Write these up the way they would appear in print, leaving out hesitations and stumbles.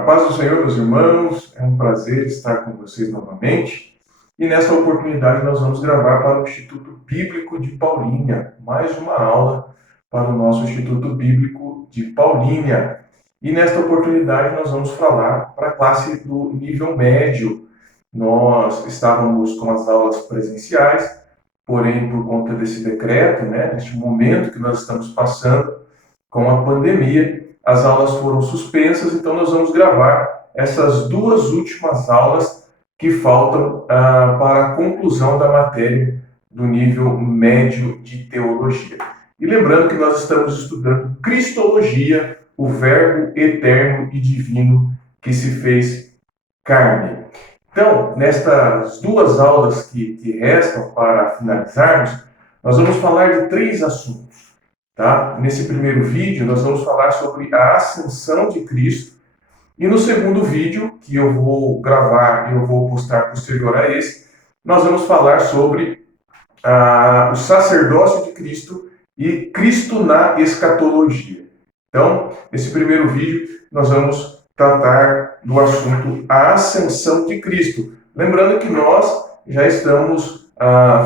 A paz do Senhor, meus irmãos, é um prazer estar com vocês novamente. E nessa oportunidade nós vamos gravar para o Instituto Bíblico de Paulínia, mais uma aula para o nosso Instituto Bíblico de Paulínia. E nesta oportunidade nós vamos falar para a classe do nível médio. Nós estávamos com as aulas presenciais, porém por conta desse decreto, neste momento que nós estamos passando com a pandemia, as aulas foram suspensas, então nós vamos gravar essas duas últimas aulas que faltam para a conclusão da matéria do nível médio de teologia. E lembrando que nós estamos estudando Cristologia, o Verbo eterno e divino que se fez carne. Então, nestas duas aulas que restam para finalizarmos, nós vamos falar de 3 assuntos. Tá? Nesse primeiro vídeo, nós vamos falar sobre a ascensão de Cristo. E no segundo vídeo, que eu vou gravar e eu vou postar posterior a esse, nós vamos falar sobre o sacerdócio de Cristo e Cristo na escatologia. Então, nesse primeiro vídeo, nós vamos tratar do assunto a ascensão de Cristo. Lembrando que nós já estamos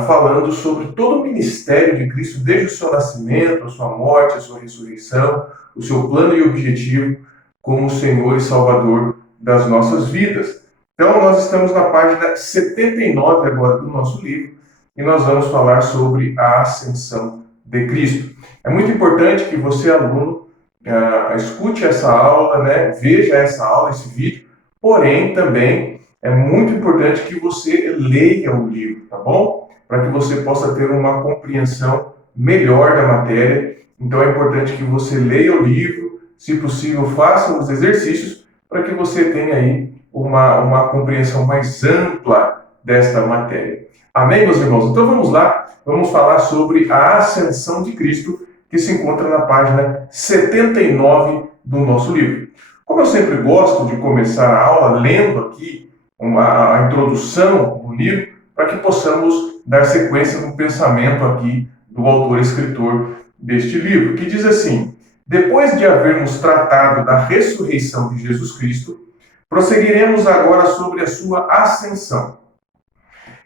falando sobre todo o ministério de Cristo, desde o seu nascimento, a sua morte, a sua ressurreição, o seu plano e objetivo como Senhor e Salvador das nossas vidas. Então, nós estamos na página 79 agora do nosso livro e nós vamos falar sobre a ascensão de Cristo. É muito importante que você, aluno, escute essa aula, veja essa aula, esse vídeo, porém também é muito importante que você leia o livro, tá bom? Para que você possa ter uma compreensão melhor da matéria. Então é importante que você leia o livro, se possível faça os exercícios, para que você tenha aí uma compreensão mais ampla desta matéria. Amém, meus irmãos? Então vamos lá, vamos falar sobre a ascensão de Cristo, que se encontra na página 79 do nosso livro. Como eu sempre gosto de começar a aula lendo aqui a introdução do livro, para que possamos dar sequência no pensamento aqui do autor-escritor deste livro, que diz assim: depois de havermos tratado da ressurreição de Jesus Cristo, prosseguiremos agora sobre a sua ascensão,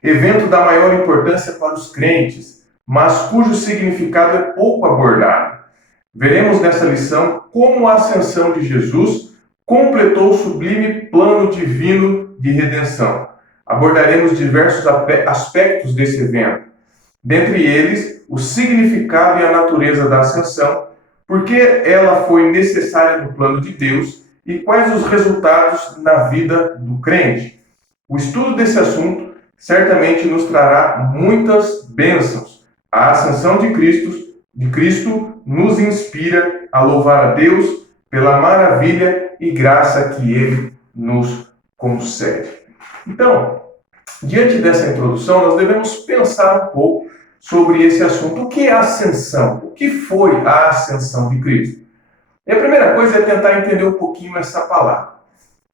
evento da maior importância para os crentes, mas cujo significado é pouco abordado. Veremos nessa lição como a ascensão de Jesus completou o sublime plano divino de redenção. Abordaremos diversos aspectos desse evento, dentre eles o significado e a natureza da ascensão, por que ela foi necessária no plano de Deus e quais os resultados na vida do crente. O estudo desse assunto certamente nos trará muitas bênçãos. A ascensão de Cristo nos inspira a louvar a Deus pela maravilha e graça que Ele nos concede. Então, diante dessa introdução, nós devemos pensar um pouco sobre esse assunto. O que é a ascensão? O que foi a ascensão de Cristo? E a primeira coisa é tentar entender um pouquinho essa palavra.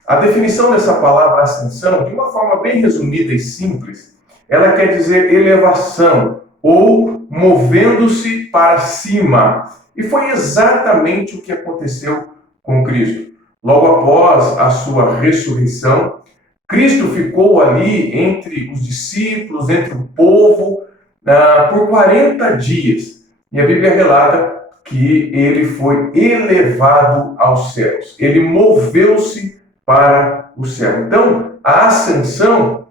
A definição dessa palavra ascensão, de uma forma bem resumida e simples, ela quer dizer elevação ou movendo-se para cima. E foi exatamente o que aconteceu com Cristo. Logo após a sua ressurreição, Cristo ficou ali entre os discípulos, entre o povo, por 40 dias. E a Bíblia relata que ele foi elevado aos céus. Ele moveu-se para o céu. Então, a ascensão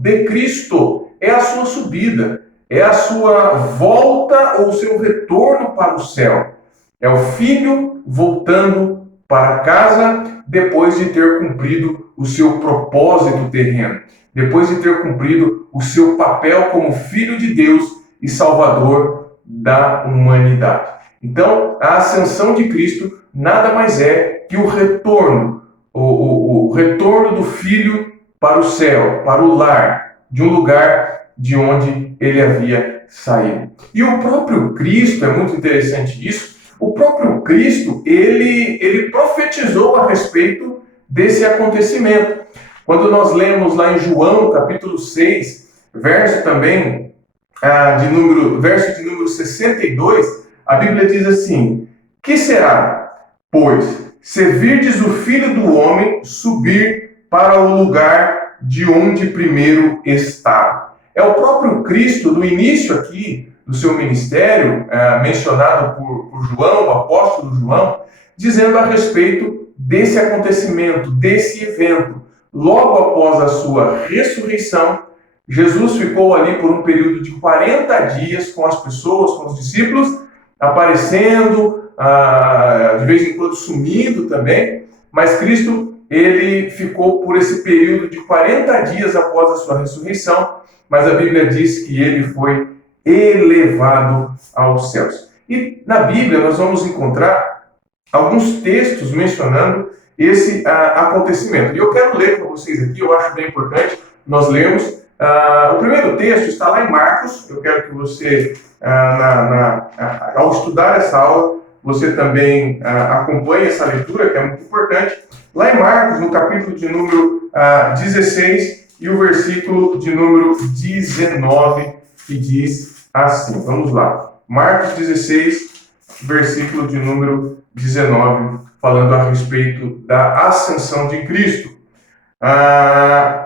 de Cristo é a sua subida, é a sua volta ou o seu retorno para o céu. É o Filho voltando para casa depois de ter cumprido o seu propósito terreno, depois de ter cumprido o seu papel como Filho de Deus e Salvador da humanidade. Então, a ascensão de Cristo nada mais é que o retorno, o retorno do Filho para o céu, para o lar, de um lugar de onde ele havia saído. E o próprio Cristo, é muito interessante isso, o próprio Cristo, ele profetizou a respeito desse acontecimento. Quando nós lemos lá em João, capítulo 6, verso de número 62, a Bíblia diz assim: que será, pois, se virdes o Filho do Homem subir para o lugar de onde primeiro estava. É o próprio Cristo, no início aqui do seu ministério, mencionado por João, o apóstolo João, dizendo a respeito desse acontecimento, desse evento. Logo após a sua ressurreição, Jesus ficou ali por um período de 40 dias com as pessoas, com os discípulos, aparecendo, de vez em quando sumindo também, mas Cristo, ele ficou por esse período de 40 dias após a sua ressurreição, mas a Bíblia diz que ele foi elevado aos céus. E na Bíblia nós vamos encontrar alguns textos mencionando esse acontecimento. E eu quero ler para vocês aqui, eu acho bem importante nós lermos. O primeiro texto está lá em Marcos. Eu quero que você, ao estudar essa aula, você também acompanhe essa leitura, que é muito importante. Lá em Marcos, no capítulo de número 16 e o versículo de número 19, que diz assim. Vamos lá. Marcos 16, versículo de número 19, falando a respeito da ascensão de Cristo.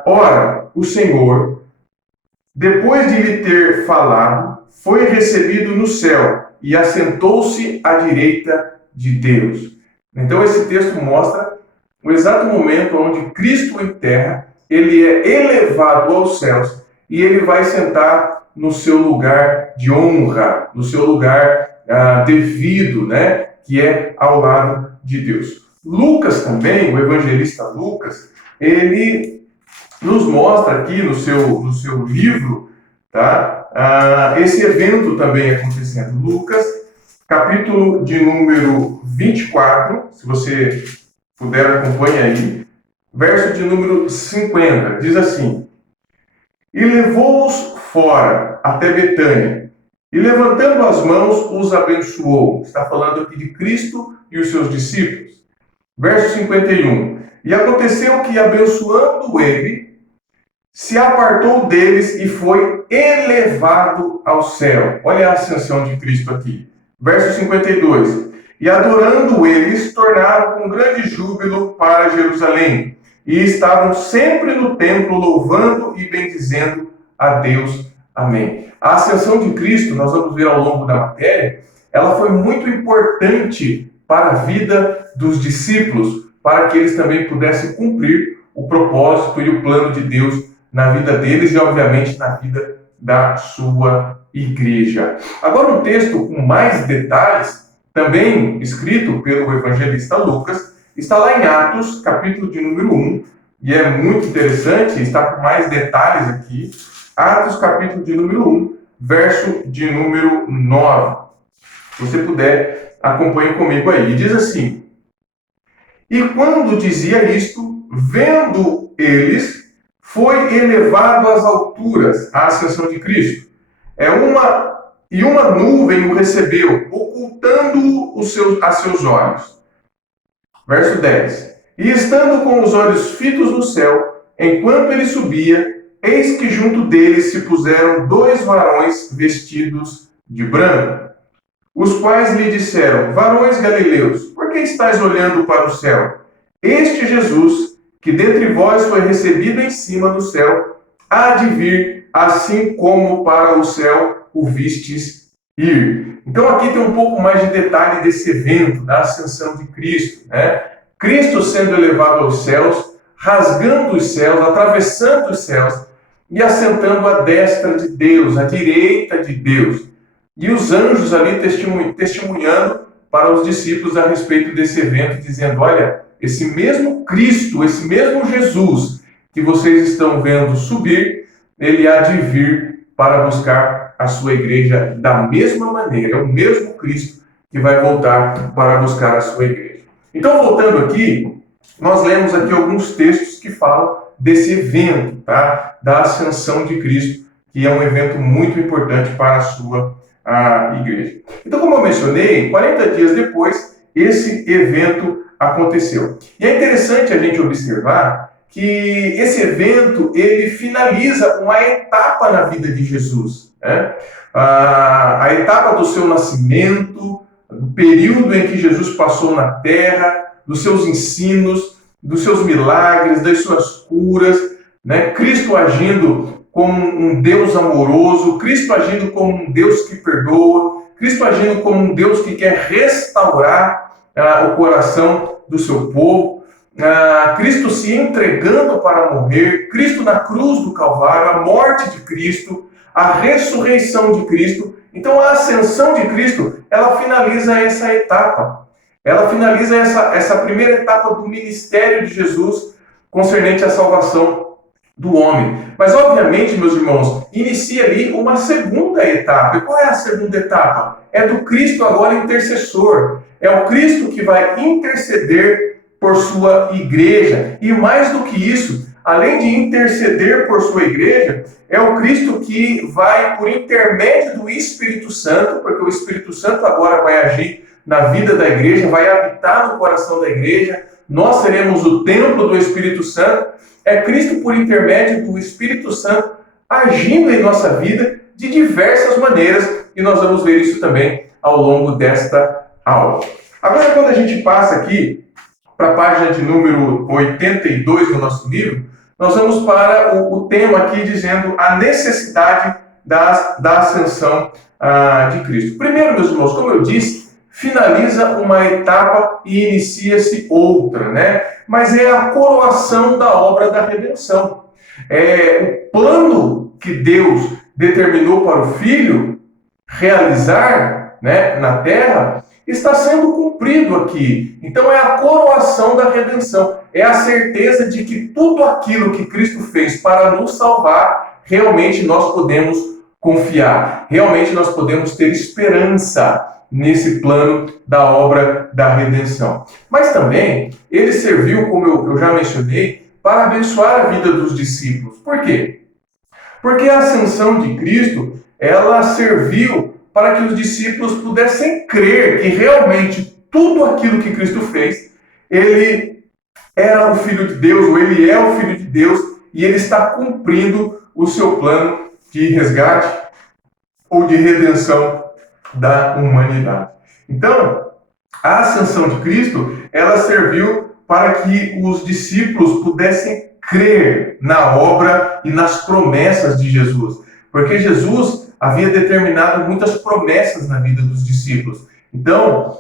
Ora, o Senhor, depois de lhe ter falado, foi recebido no céu e assentou-se à direita de Deus. Então esse texto mostra o exato momento onde Cristo em terra, ele é elevado aos céus e ele vai sentar no seu lugar de honra, no seu lugar devido, né, que é ao lado de Deus. Lucas também, o evangelista Lucas, ele nos mostra aqui no seu livro, tá, esse evento também acontecendo. Lucas, capítulo de número 24, se você puder acompanha aí, verso de número 50, diz assim: E levou-os fora até Betânia, e levantando as mãos os abençoou. Está falando aqui de Cristo e os seus discípulos. Verso 51. E aconteceu que, abençoando ele, se apartou deles e foi elevado ao céu. Olha a ascensão de Cristo aqui. Verso 52. E adorando eles, tornaram com grande júbilo para Jerusalém. E estavam sempre no templo louvando e bendizendo a Deus. Amém. A ascensão de Cristo, nós vamos ver ao longo da matéria, ela foi muito importante para a vida dos discípulos, para que eles também pudessem cumprir o propósito e o plano de Deus na vida deles e, obviamente, na vida da sua igreja. Agora, um texto com mais detalhes, também escrito pelo evangelista Lucas, está lá em Atos, capítulo de número 1, e é muito interessante, está com mais detalhes aqui. Atos, capítulo de número 1, verso de número 9. Se você puder, acompanhe comigo aí. E diz assim: E quando dizia isto, vendo eles, foi elevado às alturas, a ascensão de Cristo. E uma nuvem o recebeu, ocultando-o a seus olhos. Verso 10. E estando com os olhos fitos no céu, enquanto ele subia, eis que junto dele se puseram 2 varões vestidos de branco, os quais lhe disseram: Varões galileus, por que estáis olhando para o céu? Este Jesus, que dentre vós foi recebido em cima do céu, há de vir, assim como para o céu o vistes ir. Então aqui tem um pouco mais de detalhe desse evento, da ascensão de Cristo, né? Cristo sendo elevado aos céus, rasgando os céus, atravessando os céus e assentando à destra de Deus, à direita de Deus. E os anjos ali testemunhando para os discípulos a respeito desse evento, dizendo: olha, esse mesmo Cristo, esse mesmo Jesus que vocês estão vendo subir, ele há de vir para buscar a sua igreja da mesma maneira. É o mesmo Cristo que vai voltar para buscar a sua igreja. Então, voltando aqui, nós lemos aqui alguns textos que falam desse evento, tá? Da ascensão de Cristo, que é um evento muito importante para a sua igreja. Então, como eu mencionei, 40 dias depois, esse evento aconteceu. E é interessante a gente observar que esse evento, ele finaliza uma etapa na vida de Jesus, né? A etapa do seu nascimento, do período em que Jesus passou na terra, dos seus ensinos, dos seus milagres, das suas curas, né? Cristo agindo como um Deus amoroso, Cristo agindo como um Deus que perdoa, Cristo agindo como um Deus que quer restaurar o coração do seu povo, Cristo se entregando para morrer, Cristo na cruz do Calvário, a morte de Cristo, a ressurreição de Cristo. Então a ascensão de Cristo, ela finaliza essa etapa. Ela finaliza essa primeira etapa do ministério de Jesus concernente à salvação do homem. Mas, obviamente, meus irmãos, inicia ali uma segunda etapa. E qual é a segunda etapa? É do Cristo agora intercessor. É o Cristo que vai interceder por sua igreja. E mais do que isso, além de interceder por sua igreja, é o Cristo que vai, por intermédio do Espírito Santo, porque o Espírito Santo agora vai agir na vida da igreja, vai habitar no coração da igreja, nós seremos o templo do Espírito Santo. É Cristo, por intermédio do Espírito Santo, agindo em nossa vida de diversas maneiras, e nós vamos ver isso também ao longo desta aula. Agora, quando a gente passa aqui para a página de número 82 do nosso livro, nós vamos para o tema aqui dizendo a necessidade da ascensão de Cristo. Primeiro, meus irmãos, como eu disse, finaliza uma etapa e inicia-se outra, né? Mas é a coroação da obra da redenção. É o plano que Deus determinou para o Filho realizar, né, na terra, está sendo cumprido aqui. Então é a coroação da redenção. É a certeza de que tudo aquilo que Cristo fez para nos salvar, realmente nós podemos confiar. Realmente nós podemos ter esperança nesse plano da obra da redenção. Mas também, ele serviu, como eu já mencionei, para abençoar a vida dos discípulos. Por quê? Porque a ascensão de Cristo, ela serviu para que os discípulos pudessem crer que realmente tudo aquilo que Cristo fez, ele era o Filho de Deus, ou ele é o Filho de Deus, e ele está cumprindo o seu plano de resgate ou de redenção da humanidade. Então, a ascensão de Cristo, ela serviu para que os discípulos pudessem crer na obra e nas promessas de Jesus. Porque Jesus havia determinado muitas promessas na vida dos discípulos. Então,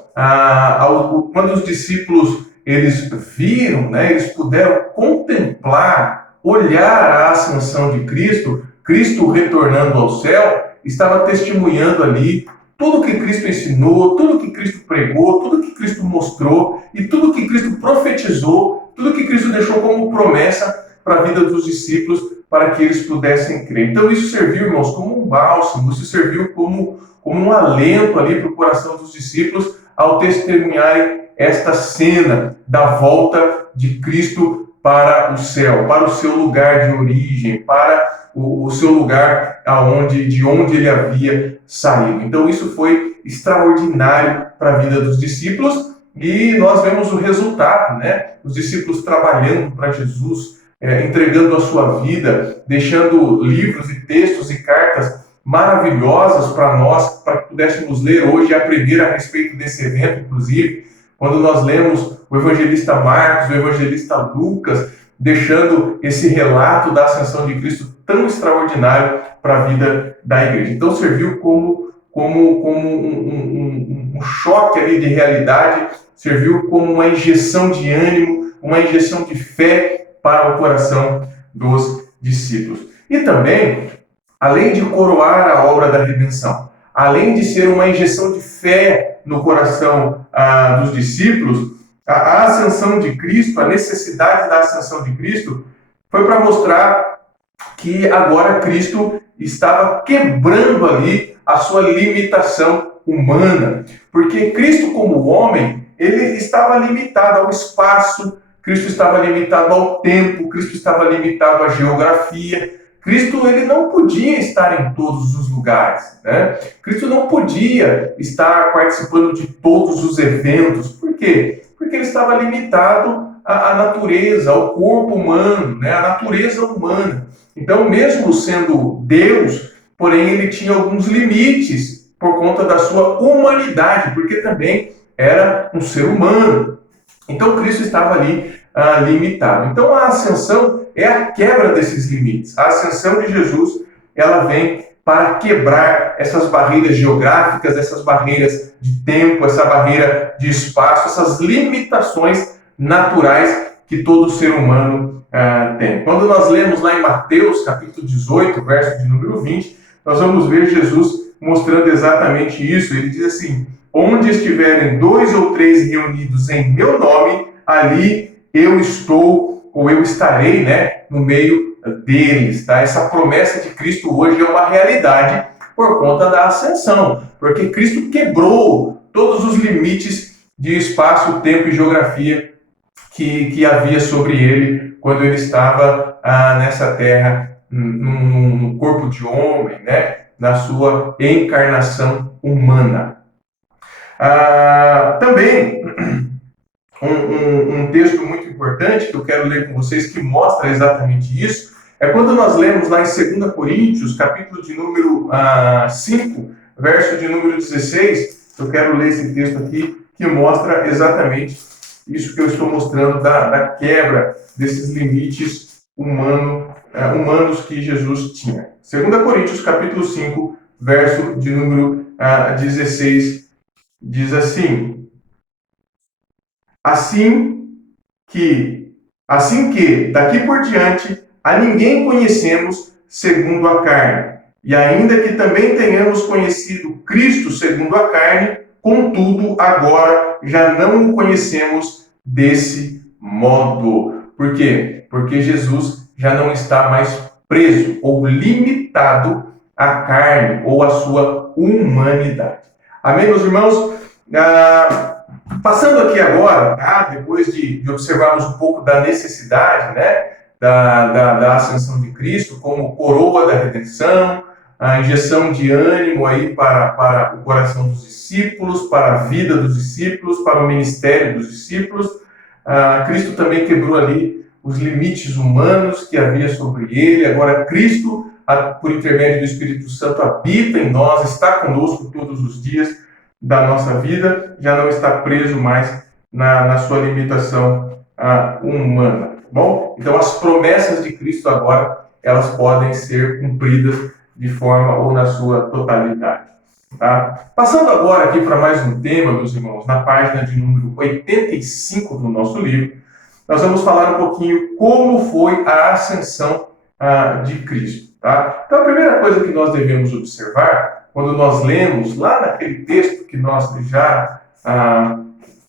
quando os discípulos eles viram, né, eles puderam contemplar, olhar a ascensão de Cristo, Cristo retornando ao céu, estava testemunhando ali tudo que Cristo ensinou, tudo que Cristo pregou, tudo que Cristo mostrou e tudo que Cristo profetizou, tudo que Cristo deixou como promessa para a vida dos discípulos, para que eles pudessem crer. Então isso serviu, irmãos, como um bálsamo, isso serviu como um alento ali para o coração dos discípulos ao testemunharem esta cena da volta de Cristo para o céu, para o seu lugar de origem, para o seu lugar de onde ele havia saído. Então isso foi extraordinário para a vida dos discípulos e nós vemos o resultado, né? Os discípulos trabalhando para Jesus, entregando a sua vida, deixando livros e textos e cartas maravilhosas para nós, para que pudéssemos ler hoje e aprender a respeito desse evento, inclusive, quando nós lemos o evangelista Marcos, o evangelista Lucas, deixando esse relato da ascensão de Cristo tão extraordinário para a vida da igreja. Então serviu como um choque ali de realidade, serviu como uma injeção de ânimo, uma injeção de fé para o coração dos discípulos. E também, além de coroar a obra da redenção, além de ser uma injeção de fé no coração dos discípulos, a ascensão de Cristo, a necessidade da ascensão de Cristo, foi para mostrar que agora Cristo estava quebrando ali a sua limitação humana. Porque Cristo, como homem, ele estava limitado ao espaço, Cristo estava limitado ao tempo, Cristo estava limitado à geografia. Cristo ele não podia estar em todos os lugares, né? Cristo não podia estar participando de todos os eventos. Por quê? Porque ele estava limitado à natureza, ao corpo humano, né? À natureza humana. Então, mesmo sendo Deus, porém ele tinha alguns limites por conta da sua humanidade, porque também era um ser humano. Então Cristo estava ali limitado. Então a ascensão é a quebra desses limites. A ascensão de Jesus, ela vem para quebrar essas barreiras geográficas, essas barreiras de tempo, essa barreira de espaço, essas limitações naturais que todo ser humano tem. Quando nós lemos lá em Mateus, capítulo 18, verso de número 20, nós vamos ver Jesus mostrando exatamente isso. Ele diz assim: onde estiverem 2 ou 3 reunidos em meu nome, ali eu estou, ou eu estarei, né, no meio deles. Tá? Essa promessa de Cristo hoje é uma realidade por conta da ascensão, porque Cristo quebrou todos os limites de espaço, tempo e geografia que havia sobre ele quando ele estava nessa terra, no corpo de homem, né, na sua encarnação humana. Também um texto muito importante que eu quero ler com vocês que mostra exatamente isso é quando nós lemos lá em 2 Coríntios, capítulo de número 5, verso de número 16. Eu quero ler esse texto aqui que mostra exatamente isso que eu estou mostrando da quebra desses limites humanos que Jesus tinha. 2 Coríntios, capítulo 5, verso de número 16, diz assim: Assim que daqui por diante a ninguém conhecemos segundo a carne. E ainda que também tenhamos conhecido Cristo segundo a carne, contudo, agora já não o conhecemos desse modo. Por quê? Porque Jesus já não está mais preso ou limitado à carne ou à sua humanidade. Amém, meus irmãos? Passando aqui agora, depois de observarmos um pouco da necessidade, né, da ascensão de Cristo como coroa da redenção, a injeção de ânimo aí para o coração dos discípulos, para a vida dos discípulos, para o ministério dos discípulos. Cristo também quebrou ali os limites humanos que havia sobre ele. Agora Cristo, por intermédio do Espírito Santo, habita em nós, está conosco todos os dias da nossa vida, já não está preso mais na sua limitação humana. Tá bom? Então as promessas de Cristo agora, elas podem ser cumpridas de forma ou na sua totalidade. Tá? Passando agora aqui para mais um tema, meus irmãos, na página de número 85 do nosso livro, nós vamos falar um pouquinho como foi a ascensão de Cristo. Tá? Então a primeira coisa que nós devemos observar, quando nós lemos lá naquele texto que nós já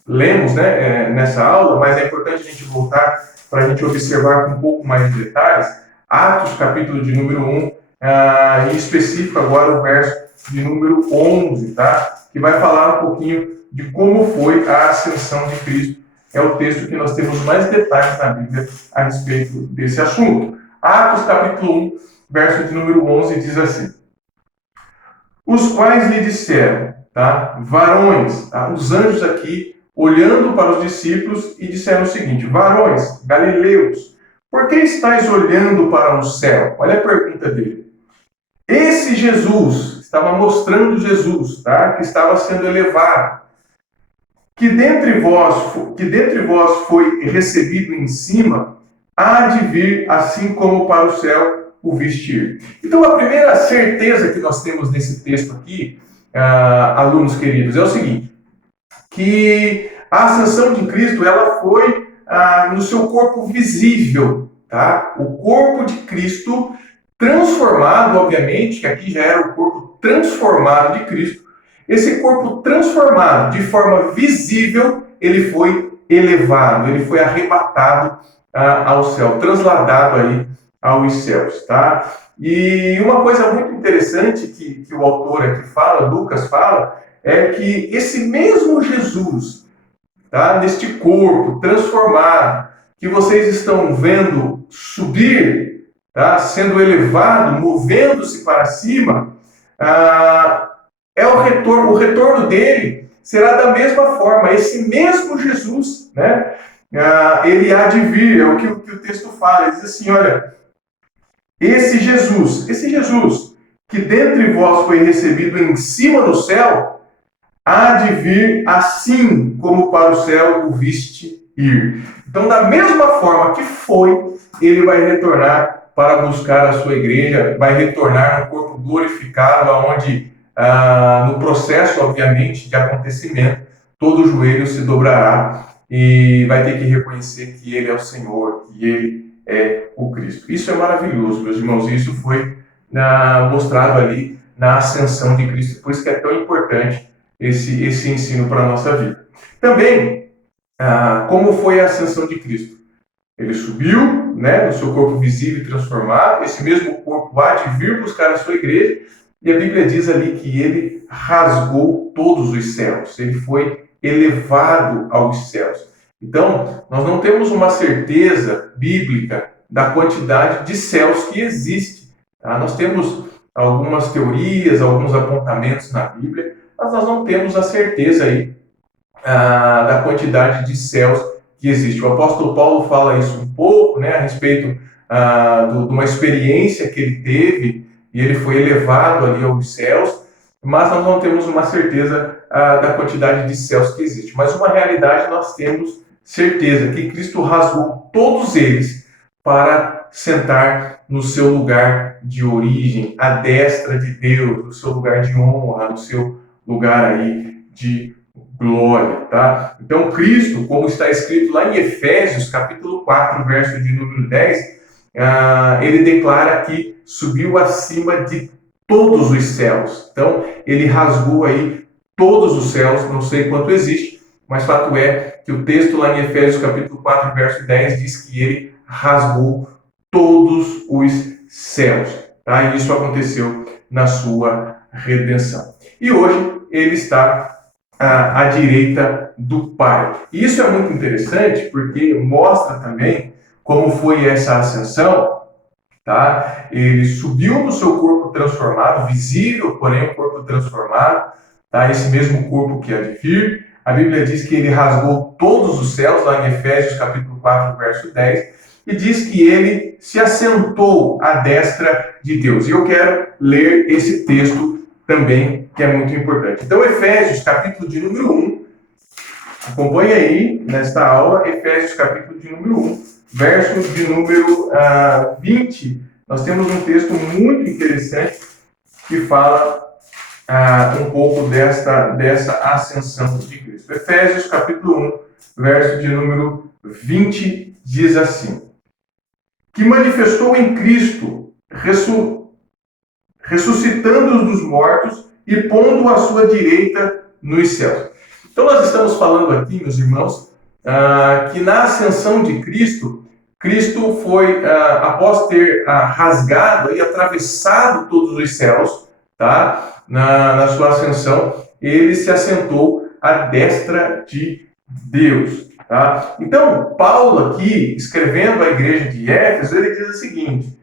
lemos, né, nessa aula, mas é importante a gente voltar para a gente observar com um pouco mais de detalhes, Atos, capítulo de número 1, em específico agora o verso de número 11, tá? Que vai falar um pouquinho de como foi a ascensão de Cristo. É o texto que nós temos mais detalhes na Bíblia a respeito desse assunto. Atos, capítulo 1, verso de número 11, diz assim: os quais lhe disseram, tá? Varões, tá? Os anjos aqui olhando para os discípulos e disseram o seguinte: varões, galileus, por que estáis olhando para o céu? Olha a pergunta dele. Esse Jesus, estava mostrando Jesus, tá? Que estava sendo elevado, que dentre vós foi recebido em cima, há de vir assim como para o céu o vestir. Então a primeira certeza que nós temos nesse texto aqui, alunos queridos, é o seguinte: que a ascensão de Cristo, ela foi no seu corpo visível, tá? O corpo de Cristo transformado, obviamente, que aqui já era o corpo transformado de Cristo. Esse corpo transformado de forma visível, ele foi elevado, ele foi arrebatado ao céu, transladado aí aos céus, tá? E uma coisa muito interessante que o autor aqui fala, Lucas fala, é que esse mesmo Jesus, tá, neste corpo transformado, que vocês estão vendo subir, tá, sendo elevado, movendo-se para cima, é o retorno dele será da mesma forma. Esse mesmo Jesus, né, ele há de vir, é o que o texto fala. Ele diz assim: olha, esse Jesus que dentre vós foi recebido em cima no céu, há de vir assim como para o céu o viste ir. Então, da mesma forma que foi, ele vai retornar para buscar a sua igreja, vai retornar no corpo glorificado, onde, no processo, obviamente, de acontecimento, todo joelho se dobrará e vai ter que reconhecer que ele é o Senhor, que ele é o Cristo. Isso é maravilhoso, meus irmãos, isso foi mostrado ali na ascensão de Cristo, por isso que é tão importante esse ensino para a nossa vida. Também, como foi a ascensão de Cristo? Ele subiu, né, no seu corpo visível e transformado, esse mesmo corpo há de vir buscar a sua igreja, e a Bíblia diz ali que ele rasgou todos os céus, ele foi elevado aos céus. Então, nós não temos uma certeza bíblica da quantidade de céus que existe. Tá? Nós temos algumas teorias, alguns apontamentos na Bíblia, mas nós não temos a certeza aí da quantidade de céus que existe. O apóstolo Paulo fala isso um pouco, né, a respeito de uma experiência que ele teve, e ele foi elevado ali aos céus, mas nós não temos uma certeza da quantidade de céus que existe. Mas uma realidade nós temos certeza, que Cristo rasgou todos eles para sentar no seu lugar de origem, à destra de Deus, no seu lugar de honra, no seu lugar aí de glória, tá? Então, Cristo, como está escrito lá em Efésios, capítulo 4, verso de número 10, ele declara que subiu acima de todos os céus. Então, ele rasgou aí todos os céus, não sei quanto existe, mas fato é que o texto lá em Efésios, capítulo 4, verso 10, diz que ele rasgou todos os céus, tá? E isso aconteceu na sua redenção. E hoje ele está à direita do Pai. E isso é muito interessante porque mostra também como foi essa ascensão, tá? Ele subiu no seu corpo transformado, visível, porém um corpo transformado, tá? Esse mesmo corpo que há de vir. A Bíblia diz que ele rasgou todos os céus, lá em Efésios capítulo 4, verso 10, e diz que ele se assentou à destra de Deus. E eu quero ler esse texto também, que é muito importante. Então, Efésios, capítulo de número 1, acompanhe aí, nesta aula, Efésios, capítulo de número 1, verso de número 20. Nós temos um texto muito interessante que fala um pouco dessa ascensão de Cristo. Efésios, capítulo 1, verso de número 20, diz assim: que manifestou em Cristo, ressuscitando-os dos mortos e pondo à sua direita nos céus. Então nós estamos falando aqui, meus irmãos, que na ascensão de Cristo, Cristo foi, após ter rasgado e atravessado todos os céus, tá? Na sua ascensão, ele se assentou à destra de Deus. Tá? Então, Paulo aqui, escrevendo à igreja de Éfeso, ele diz o seguinte: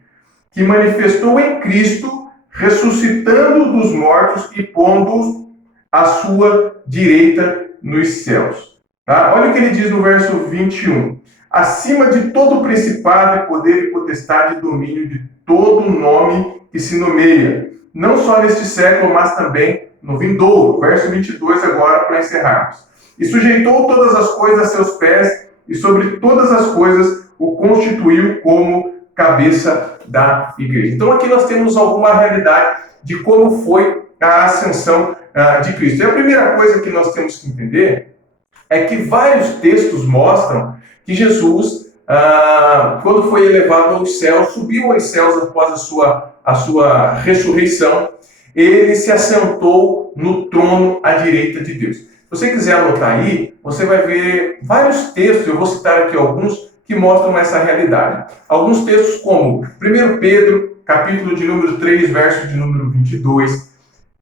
que manifestou em Cristo, ressuscitando dos mortos e pondo à sua direita nos céus. Tá? Olha o que ele diz no verso 21. Acima de todo principado e poder e potestade e domínio de todo nome que se nomeia, não só neste século, mas também no vindouro. Verso 22 agora, para encerrarmos. E sujeitou todas as coisas a seus pés, e sobre todas as coisas o constituiu como cabeça da igreja. Então aqui nós temos alguma realidade de como foi a ascensão de Cristo. E a primeira coisa que nós temos que entender é que vários textos mostram que Jesus, quando foi elevado aos céus, subiu aos céus após a sua ressurreição, ele se assentou no trono à direita de Deus. Se você quiser anotar aí, você vai ver vários textos, eu vou citar aqui alguns, que mostram essa realidade. Alguns textos como 1 Pedro, capítulo de número 3, verso de número 22,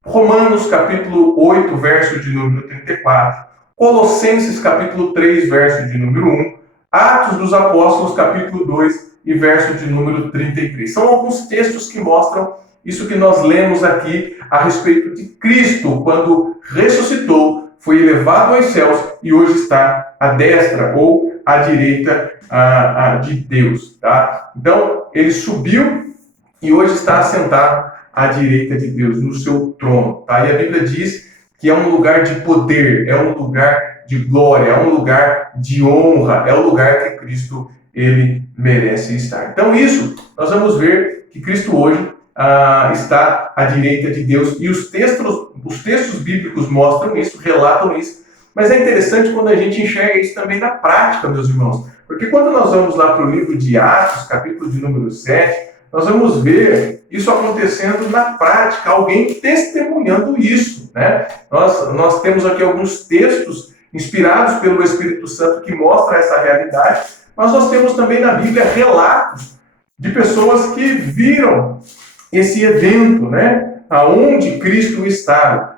Romanos, capítulo 8, verso de número 34, Colossenses, capítulo 3, verso de número 1, Atos dos Apóstolos, capítulo 2 e verso de número 33. São alguns textos que mostram isso que nós lemos aqui a respeito de Cristo, quando ressuscitou, foi elevado aos céus e hoje está à destra ou à direita de Deus. Tá? Então, ele subiu e hoje está assentado à direita de Deus, no seu trono. Tá? E a Bíblia diz que é um lugar de poder, é um lugar de glória, é um lugar de honra, é o lugar que Cristo ele merece estar. Então isso, nós vamos ver que Cristo hoje está à direita de Deus, e os textos bíblicos mostram isso, relatam isso, mas é interessante quando a gente enxerga isso também na prática, meus irmãos, porque quando nós vamos lá para o livro de Atos, capítulo de número 7, nós vamos ver isso acontecendo na prática, alguém testemunhando isso, né? Nós temos aqui alguns textos inspirados pelo Espírito Santo que mostram essa realidade, mas nós temos também na Bíblia relatos de pessoas que viram esse evento, né? Aonde Cristo estava.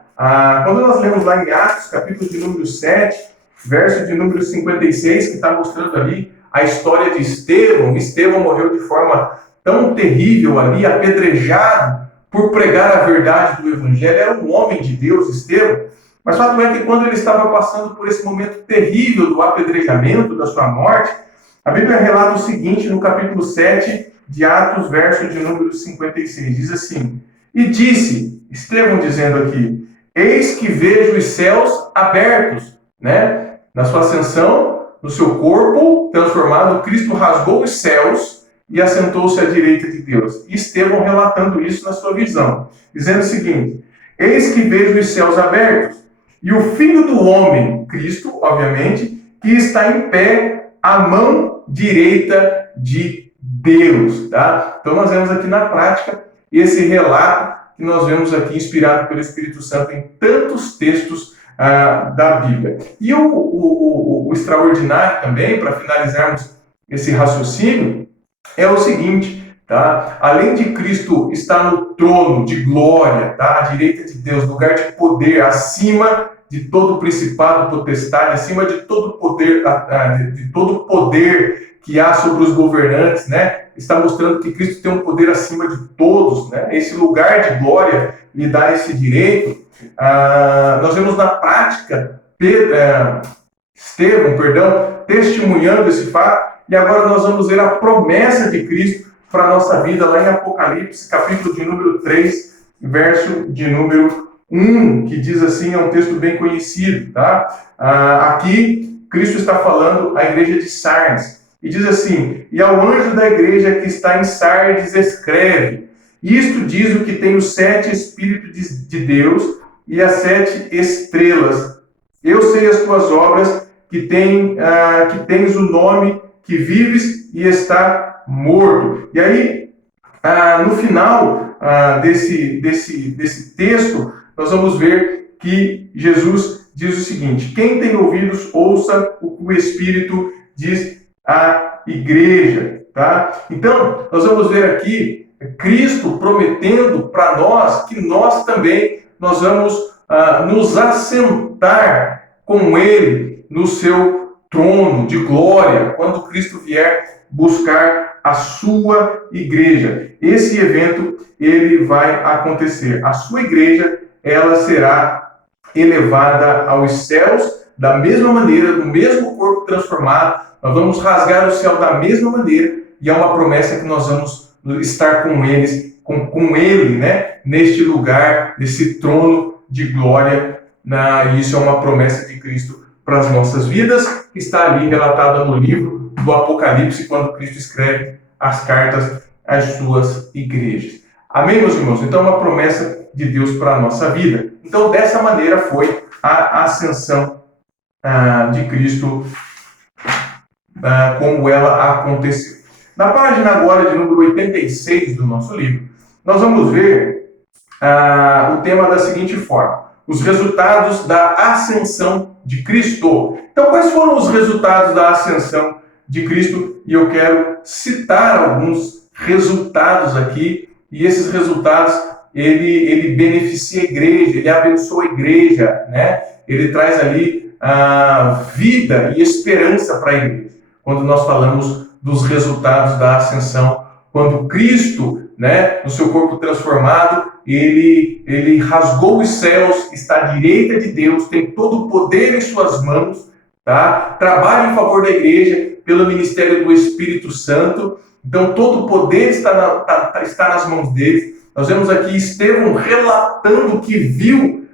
Quando nós lemos lá em Atos, capítulo de número 7, verso de número 56, que está mostrando ali a história de Estevão. Estevão morreu de forma tão terrível ali, apedrejado por pregar a verdade do Evangelho. Era um homem de Deus, Estevão. Mas o fato é que quando ele estava passando por esse momento terrível do apedrejamento, da sua morte, a Bíblia relata o seguinte no capítulo 7 de Atos, verso de número 56. Diz assim: e disse, Estevão dizendo aqui, eis que vejo os céus abertos, né? Na sua ascensão, no seu corpo transformado, Cristo rasgou os céus e assentou-se à direita de Deus. E Estevão relatando isso na sua visão, dizendo o seguinte: eis que vejo os céus abertos, e o Filho do Homem, Cristo, obviamente, que está em pé à mão direita de Deus. Tá? Então nós vemos aqui na prática esse relato que nós vemos aqui inspirado pelo Espírito Santo em tantos textos da Bíblia. E o extraordinário também, para finalizarmos esse raciocínio, é o seguinte, tá? Além de Cristo estar no trono de glória, tá? À direita de Deus, lugar de poder, acima de todo principado, potestade, acima de todo poder, de todo poder que há sobre os governantes, né? Está mostrando que Cristo tem um poder acima de todos, né? Esse lugar de glória lhe dá esse direito. Nós vemos na prática Estevão, testemunhando esse fato, e agora nós vamos ver a promessa de Cristo para a nossa vida, lá em Apocalipse, capítulo de número 3, verso de número 1, que diz assim, é um texto bem conhecido, tá? Aqui, Cristo está falando à igreja de Sardes, e diz assim: e ao anjo da igreja que está em Sardes escreve, isto diz o que tem os 7 Espíritos de Deus e as 7 estrelas. Eu sei as tuas obras, que tens o nome, que vives e está morto. E aí, no final desse texto, nós vamos ver que Jesus diz o seguinte: quem tem ouvidos, ouça o que o Espírito diz à igreja. Tá? Então, nós vamos ver aqui Cristo prometendo para nós que nós também nós vamos nos assentar com Ele no seu trono de glória, quando Cristo vier buscar a sua igreja. Esse evento, ele vai acontecer. A sua igreja, ela será elevada aos céus da mesma maneira, do mesmo corpo transformado. Nós vamos rasgar o céu da mesma maneira, e é uma promessa que nós vamos estar com eles, com Ele, né, neste lugar, nesse trono de glória. E isso é uma promessa de Cristo para as nossas vidas, que está ali relatada no livro do Apocalipse, quando Cristo escreve as cartas às suas igrejas. Amém, meus irmãos? Então, é uma promessa de Deus para a nossa vida. Então, dessa maneira foi a ascensão de Cristo, como ela aconteceu. Na página agora de número 86 do nosso livro, nós vamos ver o tema da seguinte forma: os resultados da ascensão de Cristo. Então, quais foram os resultados da ascensão de Cristo? E eu quero citar alguns resultados aqui, e esses resultados, ele beneficia a igreja, ele abençoa a igreja, né? Ele traz ali vida e esperança para a igreja. Quando nós falamos dos resultados da ascensão, quando Cristo, né, no seu corpo transformado, ele rasgou os céus, está à direita de Deus, tem todo o poder em suas mãos, tá? Trabalha em favor da igreja pelo ministério do Espírito Santo. Então todo o poder está nas mãos dele. Nós vemos aqui Estevão relatando que viu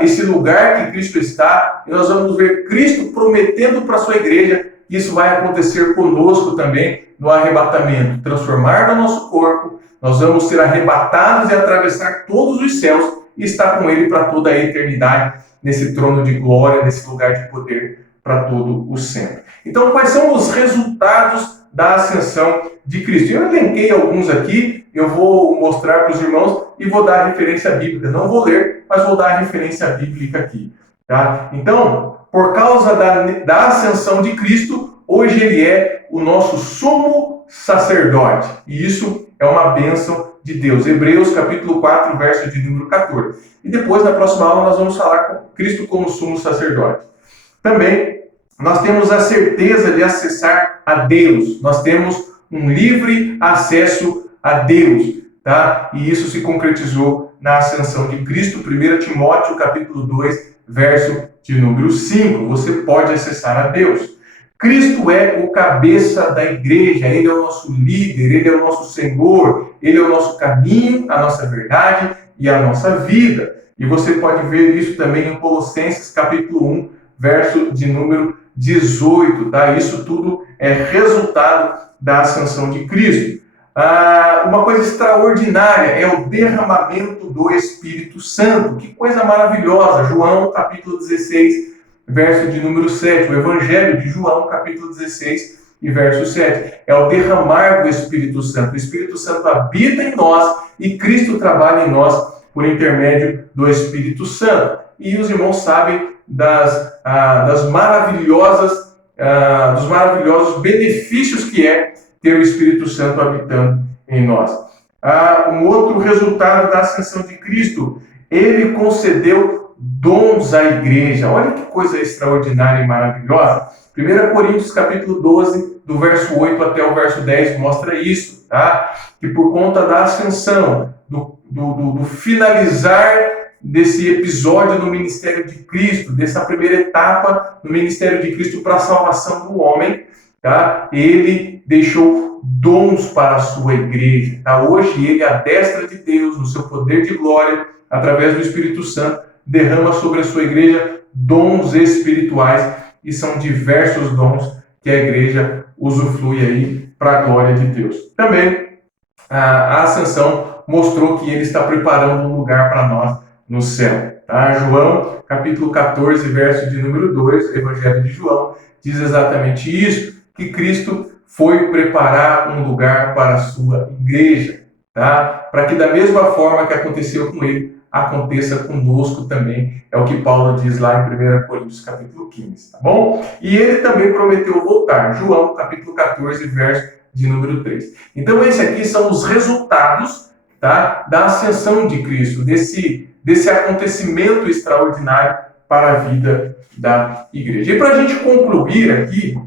esse lugar que Cristo está, e nós vamos ver Cristo prometendo para a sua igreja que isso vai acontecer conosco também no arrebatamento, transformar o nosso corpo, nós vamos ser arrebatados e atravessar todos os céus e estar com Ele para toda a eternidade, nesse trono de glória, nesse lugar de poder para todo o sempre. Então, quais são os resultados da ascensão de Cristo? Eu elenquei alguns aqui, eu vou mostrar para os irmãos e vou dar a referência bíblica. Não vou ler, mas vou dar a referência bíblica aqui. Tá? Então, por causa da ascensão de Cristo, hoje Ele é o nosso sumo sacerdote. E isso é uma bênção de Deus. Hebreus capítulo 4, verso de número 14. E depois, na próxima aula, nós vamos falar com Cristo como sumo sacerdote. Também, nós temos a certeza de acessar a Deus. Nós temos um livre acesso a Deus. Tá? E isso se concretizou na ascensão de Cristo. 1 Timóteo capítulo 2, verso de número 5. Você pode acessar a Deus. Cristo é o cabeça da igreja, Ele é o nosso líder, Ele é o nosso Senhor, Ele é o nosso caminho, a nossa verdade e a nossa vida. E você pode ver isso também em Colossenses capítulo 1, verso de número 18. Tá? Isso tudo é resultado da ascensão de Cristo. Uma coisa extraordinária é o derramamento do Espírito Santo. Que coisa maravilhosa! João capítulo 16, verso de número 7, o Evangelho de João, capítulo 16 e verso 7. É o derramar do Espírito Santo. O Espírito Santo habita em nós e Cristo trabalha em nós por intermédio do Espírito Santo. E os irmãos sabem dos maravilhosos benefícios que é ter o Espírito Santo habitando em nós. Um outro resultado da ascensão de Cristo, Ele concedeu dons à igreja. Olha que coisa extraordinária e maravilhosa. 1 Coríntios capítulo 12, do verso 8 até o verso 10, mostra isso, tá? Que por conta da ascensão, do finalizar desse episódio no ministério de Cristo, dessa primeira etapa no ministério de Cristo para a salvação do homem, tá? Ele deixou dons para a sua igreja. Tá? Hoje ele, à destra de Deus, no seu poder de glória, através do Espírito Santo, derrama sobre a sua igreja dons espirituais, e são diversos dons que a igreja usufrui aí para a glória de Deus. Também a ascensão mostrou que ele está preparando um lugar para nós no céu. Tá? João, capítulo 14, verso de número 2, Evangelho de João, diz exatamente isso, que Cristo foi preparar um lugar para a sua igreja, tá? Para que da mesma forma que aconteceu com ele, aconteça conosco também, é o que Paulo diz lá em 1 Coríntios capítulo 15, tá bom? E ele também prometeu voltar, João capítulo 14, verso de número 3. Então esses aqui são os resultados, tá, da ascensão de Cristo, desse acontecimento extraordinário para a vida da igreja. E para a gente concluir aqui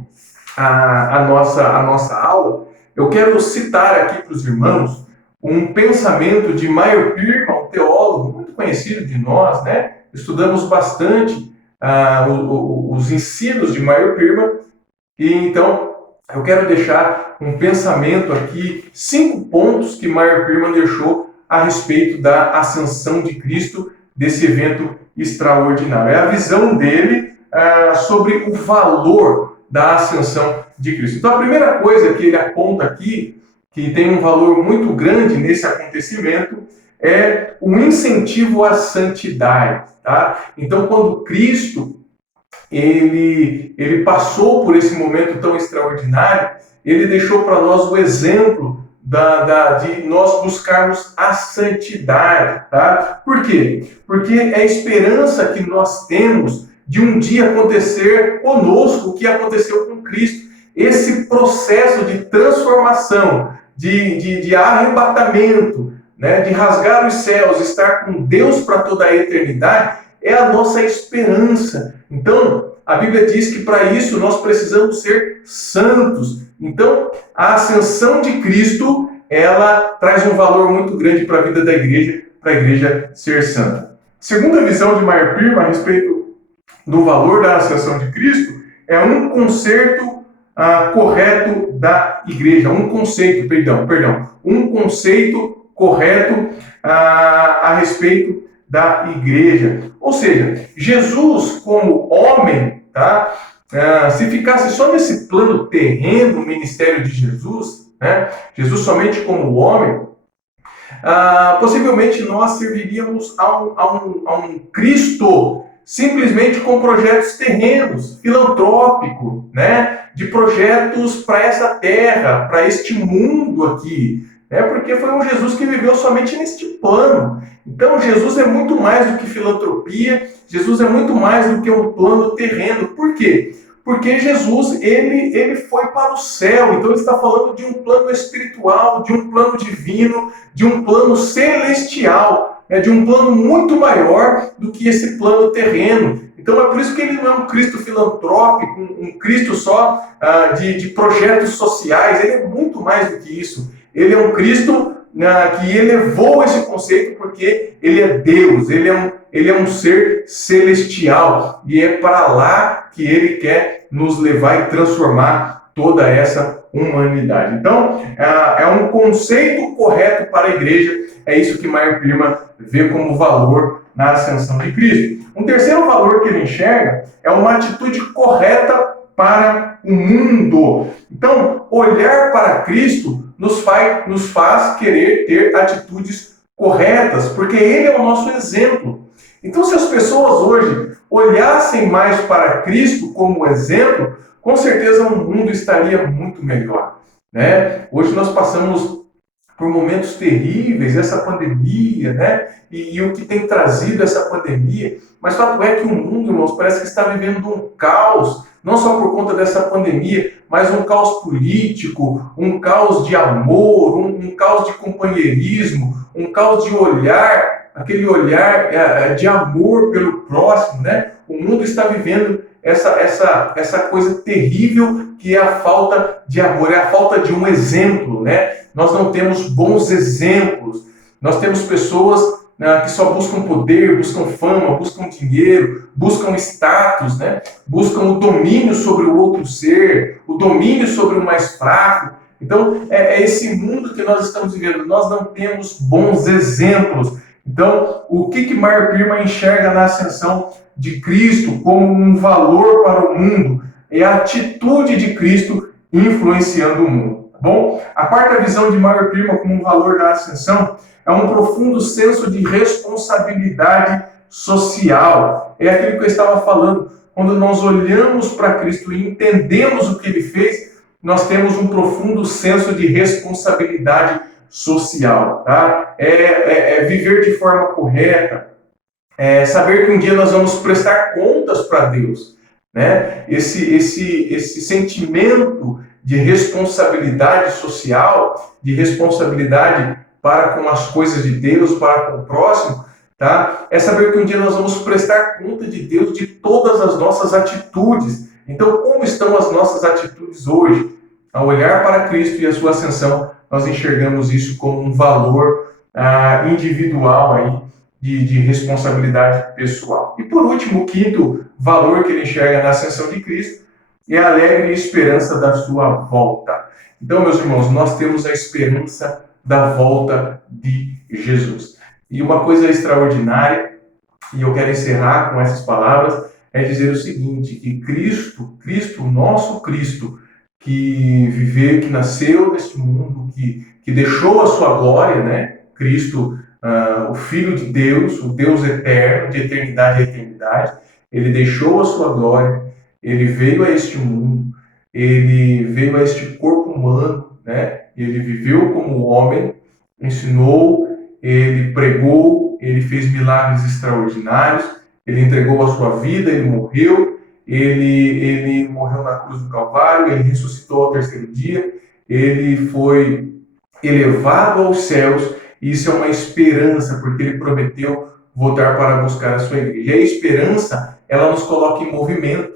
a nossa aula, eu quero citar aqui para os irmãos um pensamento de Meyer Pearman, um teólogo muito conhecido de nós, né? Estudamos bastante os ensinos de Meyer Pearman, e então eu quero deixar um pensamento aqui, 5 pontos que Meyer Pearman deixou a respeito da ascensão de Cristo, desse evento extraordinário. É a visão dele sobre o valor da ascensão de Cristo. Então a primeira coisa que ele aponta aqui, que tem um valor muito grande nesse acontecimento, é o incentivo à santidade. Tá? Então, quando Cristo ele passou por esse momento tão extraordinário, ele deixou para nós o exemplo de nós buscarmos a santidade. Tá? Por quê? Porque é a esperança que nós temos de um dia acontecer conosco o que aconteceu com Cristo. Esse processo de transformação, de arrebatamento, né, de rasgar os céus, estar com Deus para toda a eternidade, é a nossa esperança. Então, a Bíblia diz que para isso nós precisamos ser santos. Então, a ascensão de Cristo, ela traz um valor muito grande para a vida da igreja, para a igreja ser santa. Segunda visão de Meyer Pearman a respeito do valor da ascensão de Cristo é um conceito correto da igreja, um conceito correto a respeito da igreja. Ou seja, Jesus como homem, tá? Se ficasse só nesse plano terreno, o ministério de Jesus, né? Jesus somente como homem, possivelmente nós serviríamos a um Cristo simplesmente com projetos terrenos, filantrópico, né? De projetos para essa terra, para este mundo aqui, né? Porque foi um Jesus que viveu somente neste plano. Então Jesus é muito mais do que filantropia, Jesus é muito mais do que um plano terreno. Por quê? Porque Jesus, ele foi para o céu, então ele está falando de um plano espiritual, de um plano divino, de um plano celestial, né, de um plano muito maior do que esse plano terreno. Então é por isso que ele não é um Cristo filantrópico, um Cristo só de projetos sociais, ele é muito mais do que isso. Ele é um Cristo que elevou esse conceito porque ele é Deus, ele é um ser celestial e é para lá que ele quer nos levar e transformar toda essa humanidade. Então, é um conceito correto para a igreja, é isso que Meyer Pirma vê como valor na ascensão de Cristo. Um terceiro valor que ele enxerga é uma atitude correta para o mundo. Então, olhar para Cristo nos faz querer ter atitudes corretas, porque ele é o nosso exemplo. Então, se as pessoas hoje olhassem mais para Cristo como exemplo, com certeza o mundo estaria muito melhor, né? Hoje nós passamos por momentos terríveis, essa pandemia, né? E o que tem trazido essa pandemia. Mas fato é que o mundo, irmãos, parece que está vivendo um caos, não só por conta dessa pandemia, mas um caos político, um caos de amor, um caos de companheirismo, um caos de olhar, aquele olhar de amor pelo próximo, né? O mundo está vivendo essa coisa terrível que é a falta de amor, é a falta de um exemplo, né? Nós não temos bons exemplos, nós temos pessoas que só buscam poder, buscam fama, buscam dinheiro, buscam status, né? Buscam o domínio sobre o outro ser, o domínio sobre o mais fraco. Então, é esse mundo que nós estamos vivendo. Nós não temos bons exemplos. Então, o que Meyer Pirma enxerga na ascensão de Cristo como um valor para o mundo? É a atitude de Cristo influenciando o mundo. Tá bom? A quarta visão de Meyer Pirma como um valor da ascensão é um profundo senso de responsabilidade social. É aquilo que eu estava falando. Quando nós olhamos para Cristo e entendemos o que ele fez, nós temos um profundo senso de responsabilidade social. Tá? É viver de forma correta, saber que um dia nós vamos prestar contas para Deus. Né? Esse sentimento de responsabilidade social, de responsabilidade para com as coisas de Deus, para com o próximo, tá? É saber que um dia nós vamos prestar conta de Deus de todas as nossas atitudes. Então, como estão as nossas atitudes hoje? Ao olhar para Cristo e a sua ascensão, nós enxergamos isso como um valor individual aí, de responsabilidade pessoal. E por último, o quinto valor que ele enxerga na ascensão de Cristo é a alegre esperança da sua volta. Então, meus irmãos, nós temos a esperança da volta de Jesus. E uma coisa extraordinária, e eu quero encerrar com essas palavras, é dizer o seguinte, que Cristo, o nosso Cristo, que viveu, que nasceu neste mundo, que deixou a sua glória, né? Cristo, o Filho de Deus, o Deus eterno, de eternidade a eternidade, ele deixou a sua glória, ele veio a este mundo, ele veio a este corpo humano, né? Ele viveu como homem, ensinou, ele pregou, ele fez milagres extraordinários, ele entregou a sua vida, ele morreu na cruz do Calvário, ele ressuscitou ao terceiro dia, ele foi elevado aos céus, e isso é uma esperança, porque ele prometeu voltar para buscar a sua igreja. E a esperança, ela nos coloca em movimento.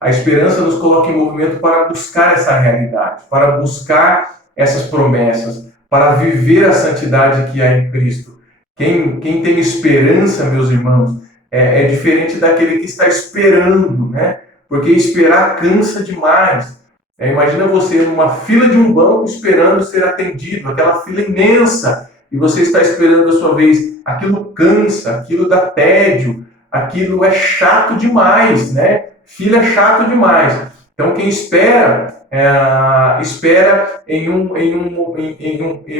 A esperança nos coloca em movimento para buscar essa realidade, para buscar essas promessas, para viver a santidade que há em Cristo. Quem tem esperança, meus irmãos, é diferente daquele que está esperando, né? Porque esperar cansa demais. Imagina você numa fila de um banco esperando ser atendido, aquela fila imensa. e você está esperando a sua vez, aquilo cansa, aquilo dá tédio, aquilo é chato demais, né? Filho é chato demais. Então, quem espera, espera em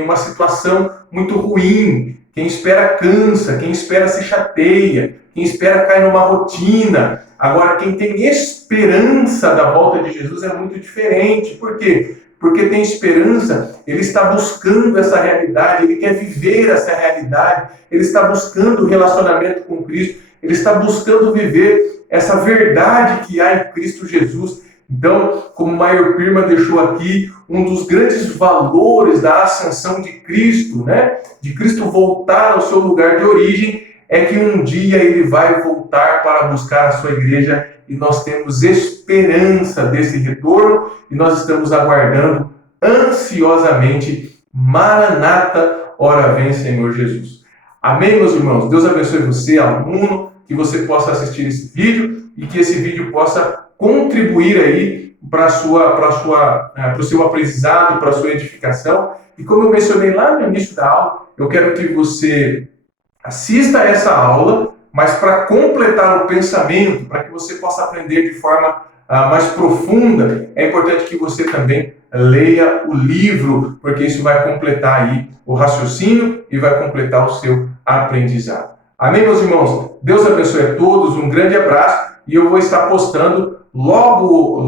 uma situação muito ruim. Quem espera cansa, quem espera se chateia, quem espera cai numa rotina. Agora, quem tem esperança da volta de Jesus é muito diferente. Por quê? Porque tem esperança, ele está buscando essa realidade, ele quer viver essa realidade, ele está buscando o relacionamento com Cristo, ele está buscando viver essa verdade que há em Cristo Jesus. Então, como o Maior Pirma deixou aqui, um dos grandes valores da ascensão de Cristo, né? De Cristo voltar ao seu lugar de origem, é que um dia ele vai voltar para buscar a sua igreja e nós temos esperança desse retorno e nós estamos aguardando ansiosamente. Maranata, ora vem Senhor Jesus. Amém, meus irmãos? Deus abençoe você, aluno, que você possa assistir esse vídeo e que esse vídeo possa contribuir aí para o seu aprendizado, para a sua edificação. E como eu mencionei lá no início da aula, eu quero que você assista a essa aula, mas para completar o pensamento, para que você possa aprender de forma mais profunda, é importante que você também leia o livro, porque isso vai completar aí o raciocínio e vai completar o seu aprendizado. Amém, meus irmãos? Deus abençoe a todos, um grande abraço, e eu vou estar postando logo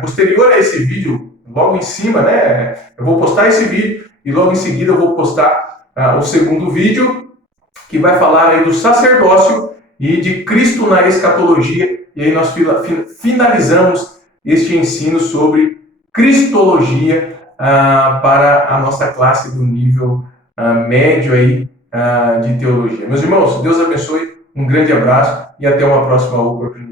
posterior a esse vídeo, logo em cima, né? Eu vou postar esse vídeo e logo em seguida eu vou postar o segundo vídeo, que vai falar aí do sacerdócio e de Cristo na escatologia, e aí nós finalizamos este ensino sobre cristologia para a nossa classe do nível médio aí de teologia. Meus irmãos, Deus abençoe, um grande abraço e até uma próxima oportunidade.